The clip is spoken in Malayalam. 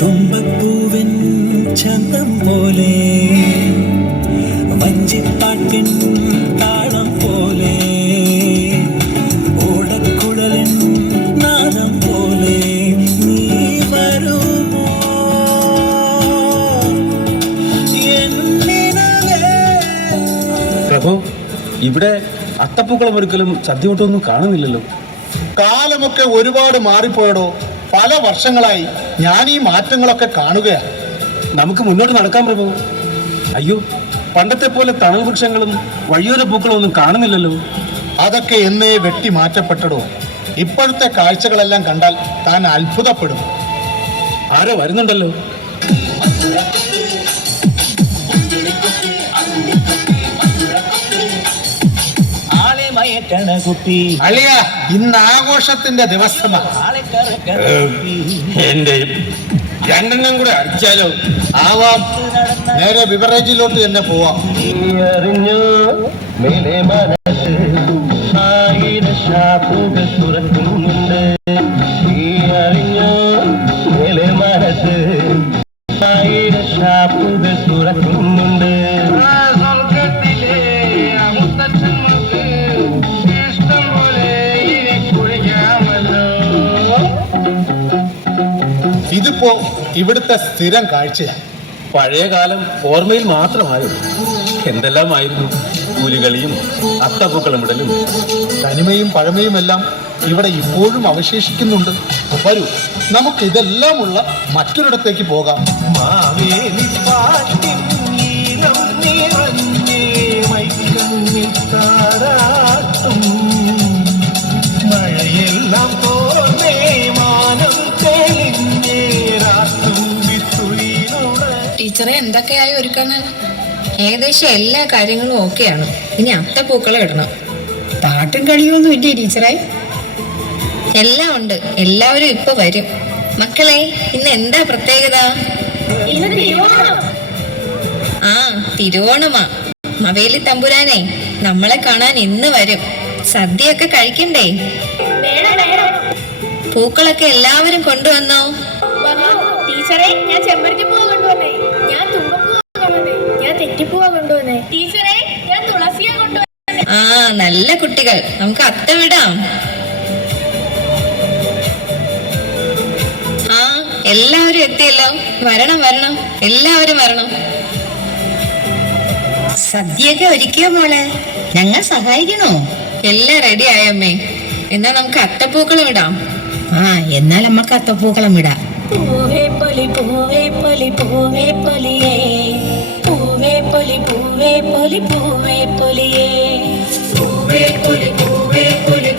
തുമ്പപ്പൂവിൻ ചന്തം പോലെ വഞ്ചിപ്പാട്ടിൻ താളം പോലെ ഓടക്കുഴലിൻ നാദം പോലെ നീ വരുമോ പ്രഭു, ഇവിടെ അത്തപ്പൂക്കളം ഒരിക്കലും സദ്യവട്ടമൊന്നും കാണുന്നില്ലല്ലോ. കാലമൊക്കെ ഒരുപാട് മാറിപ്പോയടോ. പല വർഷങ്ങളായി ഞാൻ ഈ മാറ്റങ്ങളൊക്കെ കാണുകയാണ്. നമുക്ക് മുന്നോട്ട് നടക്കാം പ്രഭു. അയ്യോ, പണ്ടത്തെ പോലെ തണൽ വൃക്ഷങ്ങളും വഴിയോര പൂക്കളും ഒന്നും കാണുന്നില്ലല്ലോ. അതൊക്കെ എന്നേ വെട്ടി മാറ്റപ്പെട്ടടോ. ഇപ്പോഴത്തെ കാഴ്ചകളെല്ലാം കണ്ടാൽ താൻ അത്ഭുതപ്പെടും. ആരോ വരുന്നുണ്ടല്ലോ. അളിയ, ഇന്ന് ആഘോഷത്തിന്റെ ദിവസമാണ്. എന്റെ രണ്ടെണ്ണം കൂടെ അടിച്ചാലോ? ആവാം. നേരെ ബിവറേജിലോട്ട് തന്നെ പോവാം. ഇതിപ്പോ ഇവിടുത്തെ സ്ഥിരം കാഴ്ചയാണ്. പഴയ കാലം ഓർമ്മയിൽ മാത്രമായിരുന്നു. എന്തെല്ലാമായിരുന്നു കൂലികളിയും അത്തപ്പൂക്കളം ഇടലും. തനിമയും പഴമയും എല്ലാം ഇവിടെ ഇപ്പോഴും അവശേഷിക്കുന്നുണ്ട്. വരൂ, നമുക്ക് ഇതെല്ലാമുള്ള മറ്റൊരിടത്തേക്ക് പോകാം. മഴയെല്ലാം ടീച്ചറെ എന്തൊക്കെയായി ഒരുക്കണം? ഏകദേശം എല്ലാ കാര്യങ്ങളും ഓക്കെയാണ്. ഇനി അത്തപ്പൂക്കളം ഇടണം. പാട്ടും കളിയൊന്നും ഇല്ലേ ടീച്ചറെ? എല്ലാം ഉണ്ട്. എല്ലാവരും ഇപ്പൊ വരും. മക്കളെ, ഇന്ന് എന്താ പ്രത്യേകത? ആ, തിരുവോണമാ. മവേലി തമ്പുരാനെ നമ്മളെ കാണാൻ ഇന്ന് വരും. സദ്യയൊക്കെ കഴിക്കണ്ടേ? പൂക്കളൊക്കെ എല്ലാവരും കൊണ്ടുവന്നോ? ടീച്ചറെ, ഞാൻ ചെമ്പരത്തിപ്പൂവ കൊണ്ടുവന്നേ. ഞാൻ തുമ്പപ്പൂവ കൊണ്ടുവന്നേ. ഞാൻ തെറ്റിപ്പൂവ കൊണ്ടുവന്നേ. ടീച്ചറെ, ഞാൻ തുളസിയ കൊണ്ടുവന്നേ. ആ, നല്ല കുട്ടികൾ. നമുക്ക് അത്ത വിടാം. ആ, എല്ലാവരും എത്തിയല്ലോ. വരണം വരണം, എല്ലാവരും വരണം. സദ്യയൊക്കെ ഒരുക്കിയോ മോളെ? ഞങ്ങൾ സഹായിക്കണോ? എല്ലാം റെഡി ആയമ്മേ. എന്നാ നമുക്ക് അത്തപ്പൂക്കളം ഇടാം. ആ, എന്നാൽ നമുക്ക് അത്തപ്പൂക്കളം ഇടാം. പൂവേ പൊലി പൂവേ പൊലി പൂവേ പൊലിയേ, പൂവേ പൊലി പൂവേ പൊലി പൂവേ പൊലിയേ, പൂവേ പൊലി പൂവേ പൊലി